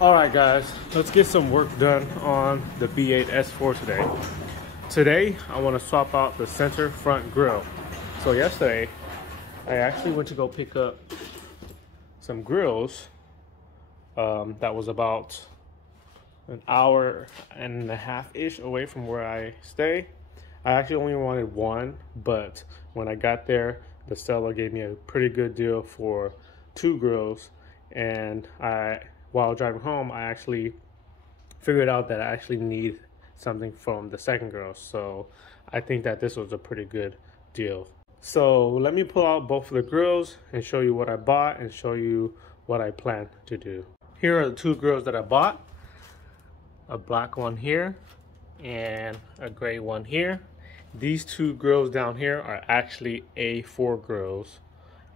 Alright guys, let's get some work done on the B8 S4 today. Today, I want to swap out the center front grille. So yesterday, I actually went to go pick up some grills that was about an hour and a half-ish away from where I stay. I actually only wanted one, but when I got there, the seller gave me a pretty good deal for 2 grills, and while driving home, I actually figured out that I actually need something from the second grill. So I think that this was a pretty good deal. So let me pull out both of the grills and show you what I bought and show you what I plan to do. Here are the 2 grills that I bought. A black one here and a gray one here. These 2 grills down here are actually A4 grills,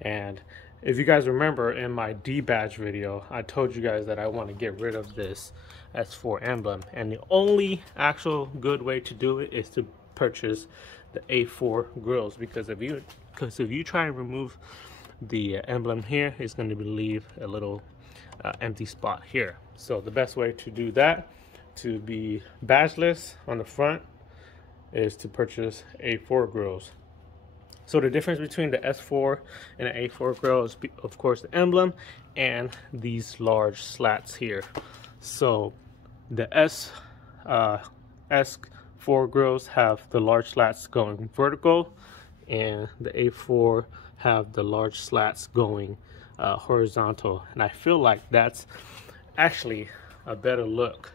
and if you guys remember in my D-badge video, I told you guys that I want to get rid of this S4 emblem, and the only actual good way to do it is to purchase the A4 grills, because if you try and remove the emblem here, it's going to leave a little empty spot here. So the best way to do that, to be badgeless on the front, is to purchase A4 grills. So the difference between the S4 and the A4 grill is, of course, the emblem and these large slats here. So the S4 grills have the large slats going vertical, and the A4 have the large slats going horizontal. And I feel like that's actually a better look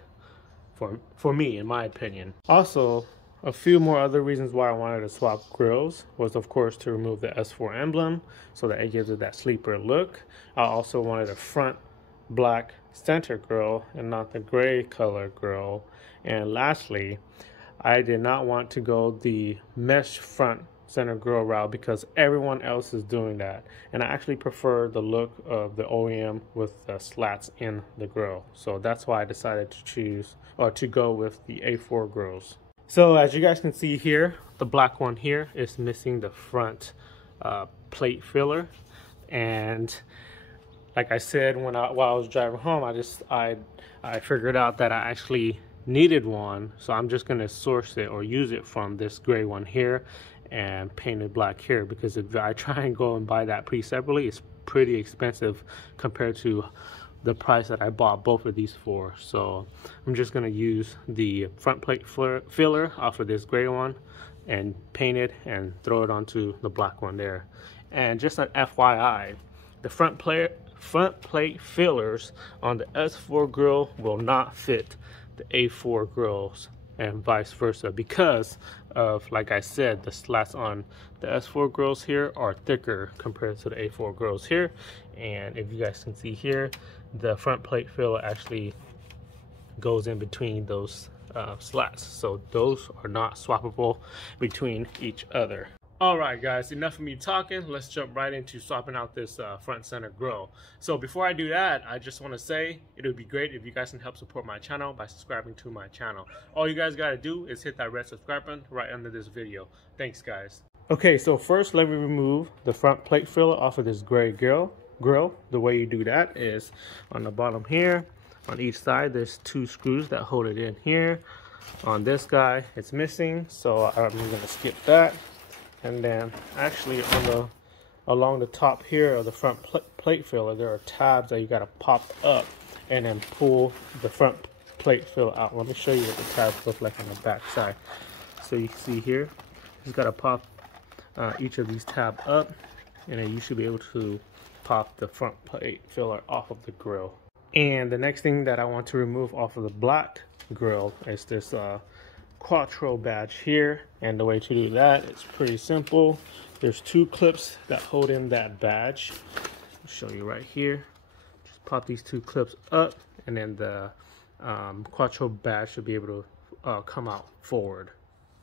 for me, in my opinion. Also, a few more other reasons why I wanted to swap grills was, of course, to remove the S4 emblem so that it gives it that sleeper look. I also wanted a front black center grill and not the gray color grill. And lastly, I did not want to go the mesh front center grill route because everyone else is doing that, and I actually prefer the look of the OEM with the slats in the grill. So that's why I decided to choose or to go with the A4 grills. So as you guys can see here, the black one here is missing the front plate filler, and like I said, while I was driving home, I figured out that I actually needed one, so I'm just gonna source it or use it from this gray one here and paint it black here, because if I try and go and buy that pretty separately, it's pretty expensive compared to the price that I bought both of these for. So I'm just gonna use the front plate filler off of this gray one and paint it and throw it onto the black one there. And just an FYI, the front plate fillers on the S4 grill will not fit the A4 grills, and vice versa, because of, like I said, the slats on the S4 grills here are thicker compared to the A4 grills here. And if you guys can see here, the front plate filler actually goes in between those slats, so those are not swappable between each other. Alright guys, enough of me talking. Let's jump right into swapping out this front center grill. So before I do that, I just want to say it would be great if you guys can help support my channel by subscribing to my channel. All you guys got to do is hit that red subscribe button right under this video. Thanks guys. Okay, so first let me remove the front plate filler off of this gray grill. The way you do that is on the bottom here, on each side there's 2 screws that hold it in here. On this guy it's missing, so I'm going to skip that. And then actually along the top here of the front plate filler, there are tabs that you got to pop up and then pull the front plate filler out. Let me show you what the tabs look like on the back side. So you can see here, you just got to pop each of these tabs up, and then you should be able to pop the front plate filler off of the grill. And the next thing that I want to remove off of the black grill is this Quattro badge here, and the way to do that is pretty simple. There's 2 clips that hold in that badge. I'll show you right here. Just pop these 2 clips up, and then the Quattro badge should be able to come out forward.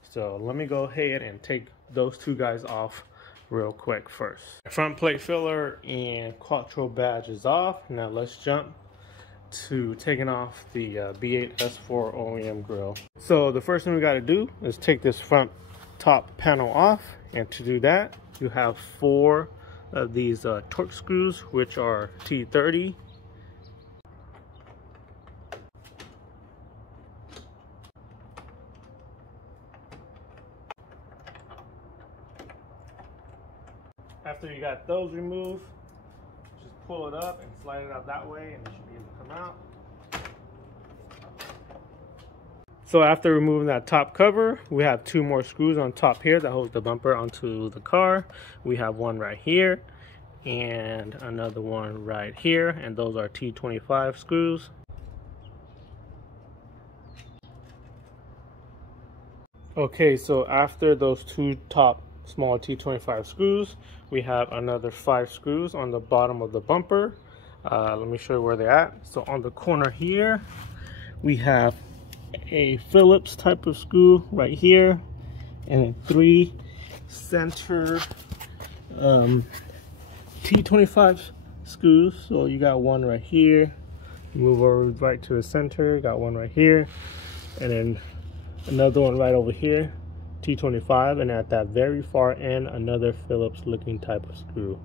So let me go ahead and take those 2 guys off real quick first. Front plate filler and Quattro badge is off. Now let's jump to taking off the B8 S4 OEM grill. So the first thing we got to do is take this front top panel off, and to do that you have 4 of these Torx screws, which are T30. after you got those removed, just pull it up and slide it out that way, and it should be able to come out. So after removing that top cover, we have 2 more screws on top here that holds the bumper onto the car. We have one right here and another one right here, and those are T25 screws. Okay, so after those 2 top small T25 screws, we have another 5 screws on the bottom of the bumper. Let me show you where they're at. So on the corner here, we have a Phillips type of screw right here, and then 3 center T25 screws. So you got one right here, you move over right to the center, got one right here, and then another one right over here, T25, and at that very far end, another Phillips looking type of screw.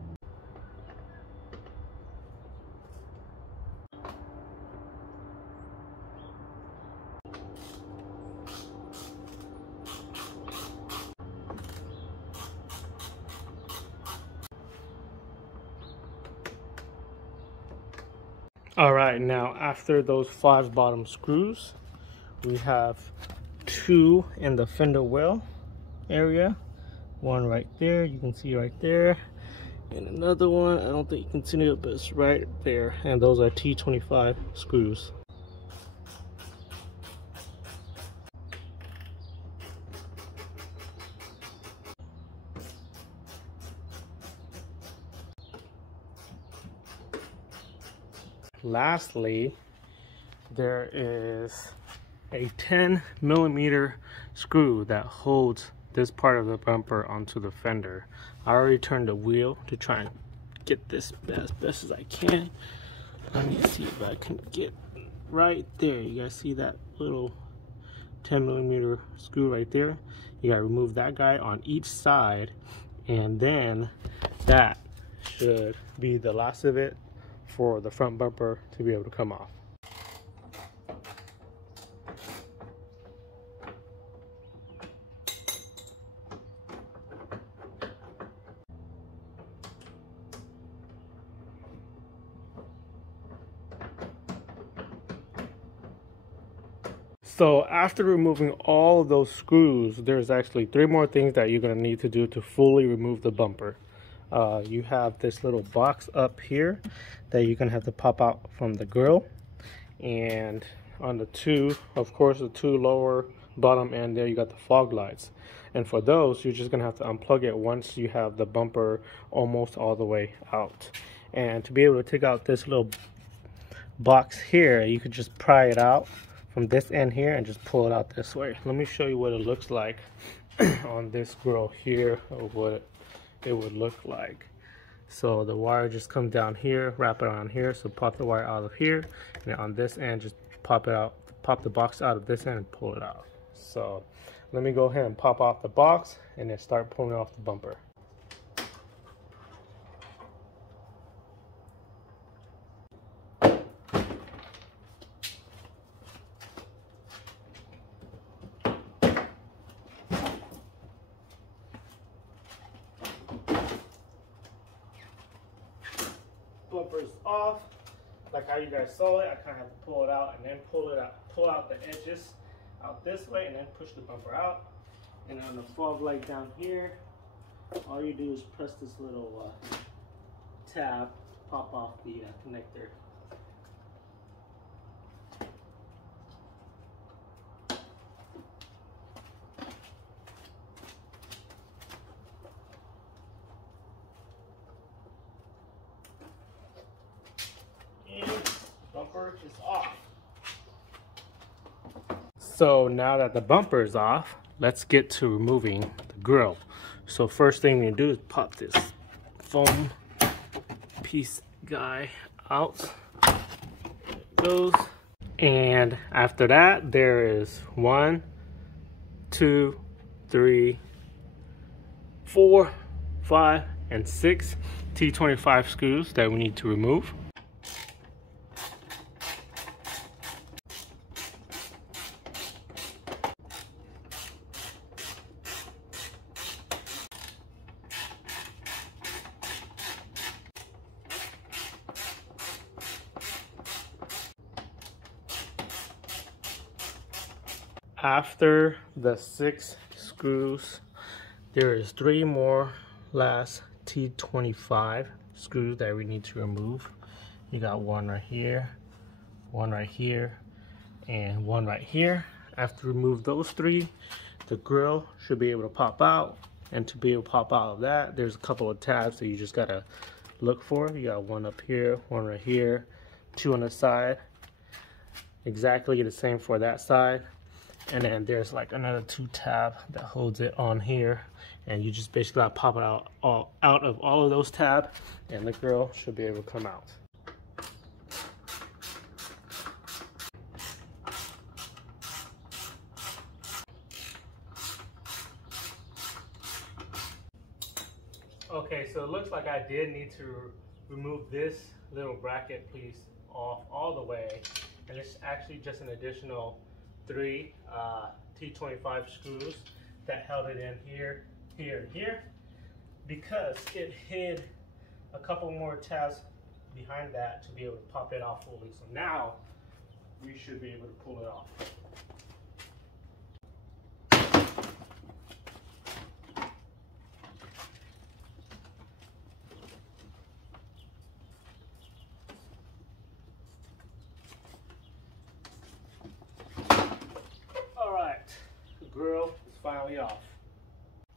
All right, now after those 5 bottom screws, we have 2 in the fender well area. One right there, you can see right there, and another one, I don't think you can see it, but it's right there, and those are T25 screws. Lastly, there is a 10mm screw that holds this part of the bumper onto the fender. I already turned the wheel to try and get this as best as I can. Let me see if I can get right there. You guys see that little 10mm screw right there? You gotta remove that guy on each side, and then that should be the last of it for the front bumper to be able to come off. So after removing all of those screws, there's actually 3 more things that you're going to need to do to fully remove the bumper. You have this little box up here that you're going to have to pop out from the grill, and on the 2, of course, the 2 lower bottom end there, you got the fog lights, and for those you're just going to have to unplug it once you have the bumper almost all the way out. And to be able to take out this little box here, you could just pry it out from this end here and just pull it out this way. Let me show you what it looks like on this grill here, or what it would look like. So the wire just comes down here, wrap it around here, so pop the wire out of here, and on this end just pop it out, pop the box out of this end and pull it out. So let me go ahead and pop off the box and then start pulling off the bumper. Bumper's off. Like how you guys saw it, I kind of have to pull it out and then pull it out, pull out the edges out this way, and then push the bumper out. And on the fog light down here, all you do is press this little tab, pop off the connector. Bumper is off. So now that the bumper is off, let's get to removing the grill. So first thing we do is pop this foam piece guy out. There it goes. And after that, there is 1, 2, 3, 4, 5, and 6 T25 screws that we need to remove. after the 6 screws, there is 3 more last T25 screws that we need to remove. You got one right here, one right here, and one right here. After you remove those 3, the grill should be able to pop out. And to be able to pop out of that, there's a couple of tabs that you just gotta look for. You got one up here, one right here, 2 on the side. Exactly the same for that side. And then there's like another 2 tab that holds it on here. And you just basically gotta pop it out of all of those tabs, and the grill should be able to come out. Okay, so it looks like I did need to remove this little bracket piece off all the way, and it's actually just an additional 3 T25 screws that held it in here, here, and here, because it hid a couple more tabs behind that to be able to pop it off fully. So now we should be able to pull it off. Grill is finally off.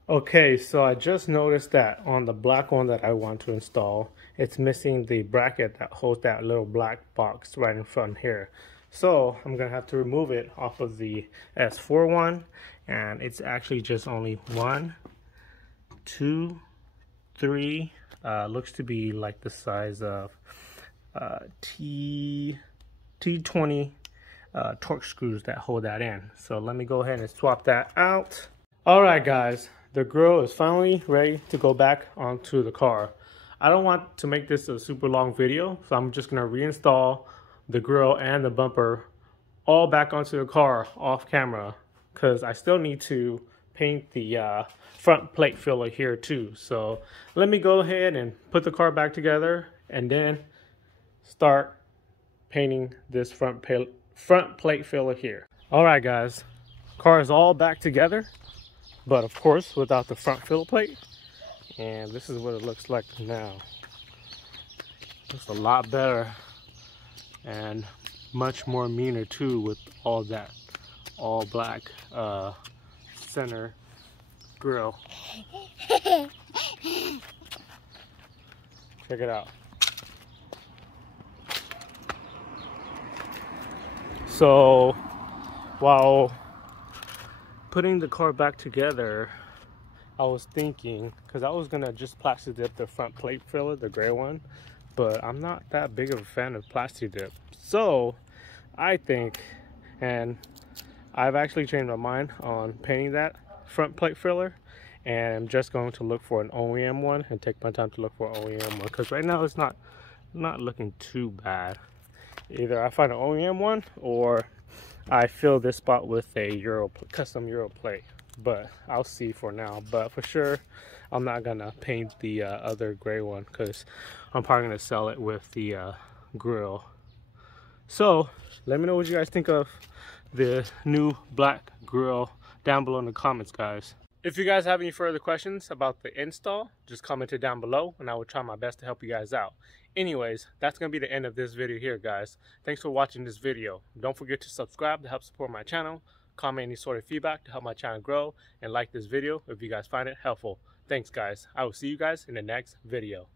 Okay, so I just noticed that on the black one that I want to install, it's missing the bracket that holds that little black box right in front here. So I'm gonna have to remove it off of the S4 one, and it's actually just only 1, 2, 3. Looks to be like the size of T20 torque screws that hold that in. So let me go ahead and swap that out. All right, guys, the grill is finally ready to go back onto the car. I don't want to make this a super long video, so I'm just gonna reinstall the grill and the bumper all back onto the car off camera, because I still need to paint the front plate filler here too. So let me go ahead and put the car back together and then start painting this front plate filler here. All right, guys, car is all back together, but of course without the front filler plate, and this is what it looks like now. Looks a lot better and much more meaner too, with all that all black center grill. Check it out. So while putting the car back together, I was thinking, because I was gonna just plastic dip the front plate filler, the gray one, but I'm not that big of a fan of plastic dip. So I think, and I've actually changed my mind on painting that front plate filler, and I'm just going to look for an OEM one and take my time to look for an OEM one, because right now it's not looking too bad. Either I find an OEM one or I fill this spot with a custom Euro plate, but I'll see for now. But for sure, I'm not gonna paint the other gray one, because I'm probably gonna sell it with the grill. So let me know what you guys think of the new black grill down below in the comments, guys. If you guys have any further questions about the install, just comment it down below and I will try my best to help you guys out. Anyways, that's going to be the end of this video here, guys. Thanks for watching this video. Don't forget to subscribe to help support my channel, comment any sort of feedback to help my channel grow, and like this video if you guys find it helpful. Thanks, guys. I will see you guys in the next video.